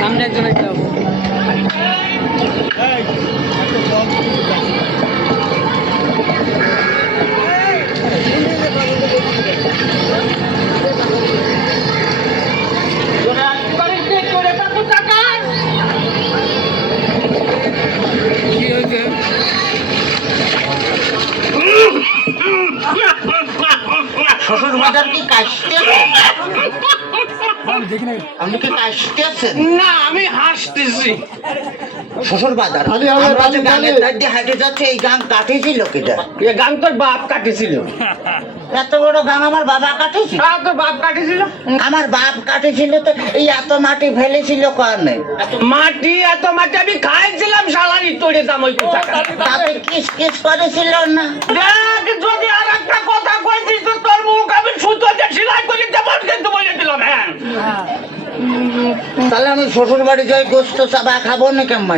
সামনে একজন একটা কি হয়েছে? শ্বশুর বাজার কি কাশতে আপনি কি কাশতে আছেন? না, আমি হাসতেছি। শ্বশুর বাজার আমরা যে গানের ধার দিয়ে হাঁটে যাচ্ছে, এই গান কাটেছিল কেটা? এ গান তোর বাপ কাটেছিল। এত বড় গান আমার বাবা কাটেছিল? তোর বাপ কাটেছিল? আমার বাপ কাটেছিল তো এই এত মাটি ফেলেছিল কারণে। এত মাটি আমি খাইছিলাম শালারি তোরে দাম ওই কথা। তাতে কিস কিস করেছিল না? দেখ, যদি আর একটা কথা কইছিস তো তোর মুখ আমি সুতোতে সেলাই করে দেবো কিন্তু বলে দিলাম। হ্যাঁ, তাহলে আমি শ্বশুর বাড়ি যাই গোস্ত চাবা খাবো না কেমন?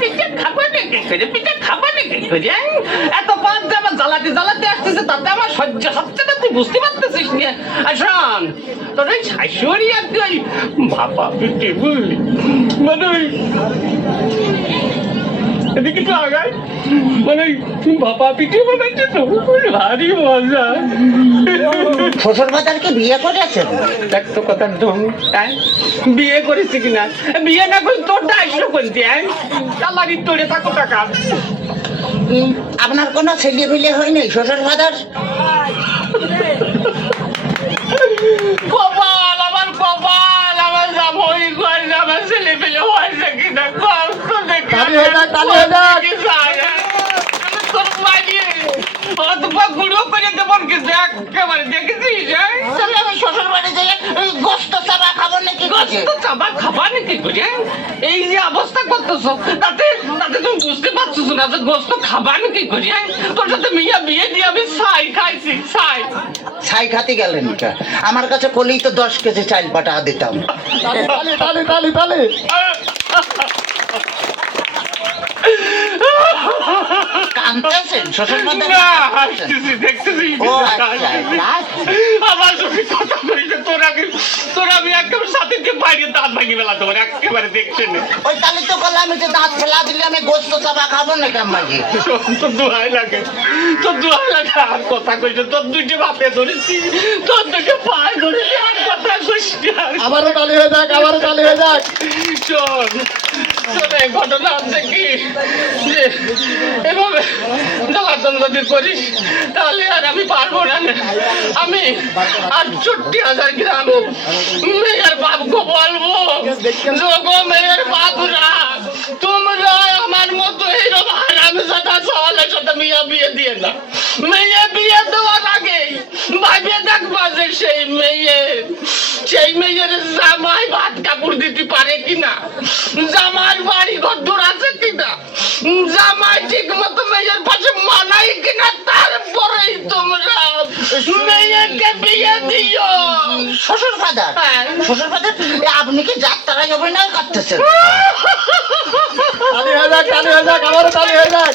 পিঠে খাবো না কি করে? পিঠে খাবো না কি করে? এত পাত দিয়ে আমার জ্বালাতে জ্বালাতে আসতেছে, তাতে আমার সহ্য হচ্ছে না, তুই বুঝতে পারতেছিস না? আর শোন, তোর ওই শাশুড়ি আর তুই ভাপা পিঠে বুঝলি মানে এদিকে তো আগায় মানে ভাপা পিঠে বানাচ্ছে তো ভারী মজা। শ্বশুর বাজারকে বিয়ে করেছেন? দেখ তো কথা ঢং, বিয়ে করেছি কিনা? বিয়ে না করে তোরটা আসলো বলতে চালারি তোরে থাকো টাকা। আপনার কোনো ছেলে বিলে হয়নি শ্বশুর বাজার? কপাল আমার, কপাল আমার, জামাই করে আমার ছেলে পেলে হয়েছে কিনা কষ্ট দেখে গুঁড়ো করে দেবো কিছু একেবারে দেখেছিস? তাহলে আমি শ্বশুর বাড়ি যাই গোস্ত চাবা খাবো নাকি? গোস্ত চাবা খাবা নাকি করে? এই যে অবস্থা করতেছ তাতে তাতে তুমি বুঝতে পারছো না যে গোস্ত খাবা নাকি করে? তোর সাথে মিয়া বিয়ে দিয়ে আমি ছাই খাইছি, ছাই। ছাই খাতে গেলেন কা? আমার কাছে কলেই তো 10 কেজি চাল পাঠা দিতাম। কাঁদতেছেন শ্বশুর বাজার? না, হাসতেছি, দেখতেছি। ও আচ্ছা, আমার সঙ্গে কথা বলিস তোরা আমি একেবারে সাথে বাইরে দাঁত ভাঙি বেলা তোমার একেবারে দেখছে না। ওই তাহলে তো বললাম আমি যে দাঁত ফেলা দিলে আমি গোস্ত চাবা খাবো না কেমন? তোর দোহাই লাগে, তোর দোহাই লাগে। আর কথা কইছে তোর দুইটা বাপে ধরেছি, তোর দুটো পায়ে ধরেছি, আর কথা কইস না। আবারও চালু হয়ে যাক, আবারও চালু হয়ে যাক। শোন, শোন, এই ঘটনা হচ্ছে কি যে এভাবে জ্বালাতন যদি করিস তাহলে আর আমি পারবো না। আমি 68,000 গ্রাম মেয়ের বাপকে বলবো, যোগো মেয়ের বাপরা, তোমরা আমার মতো এইরকম হারামজাদা সওয়ালের সাথে মেয়ে বিয়ে দিয়ে না। মেয়ে বিয়ে দেওয়ার আগে ভাবিয়ে দেখবা যে সেই মেয়ের জামাই ভাত কাপড় দিতে পারে কিনা, জামাই বাড়ি ঘর আছে কিনা, জামাই ঠিক মতো মেয়ের পাশে মানাই কিনা, তারপরেই তোমরা মেয়েকে বিয়ে দিও। শ্বশুর বাজার, শ্বশুর বাজার আপনি কি যাত্রায় অভিনয় করতেছেন? চালু হয়ে যাক, চালু হয়ে যাক, আবারও চালু হয়ে যাক।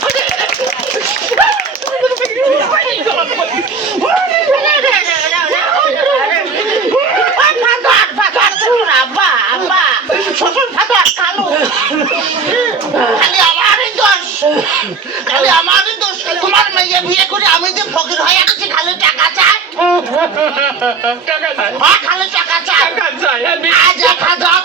খালি আমারই দোষ। তোমার মেয়ে বিয়ে করে আমি যে ফকির হয়ে গেছি, খালি টাকা চাই, খালি টাকা চাই। আজ 1,000,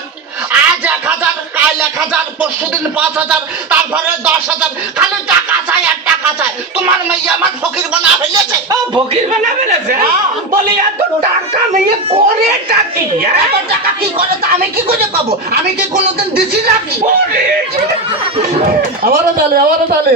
আজ 1,000, কাল 1,000, পরশুদিন 5,000, তারপরে 10,000, খালি টাকা চাই আর টাকা চাই। তোমার মেয়ে আমার ফকির বানা ফেলেছে। ফকির বানা ফেলেছে? বলি এত টাকা মেয়ে করে টাকি? এত টাকা কি করে তা আমি কি করে পাবো? আমি কি কোনোদিন দিছি নাকি? আবারও চালু, আবারও চালু।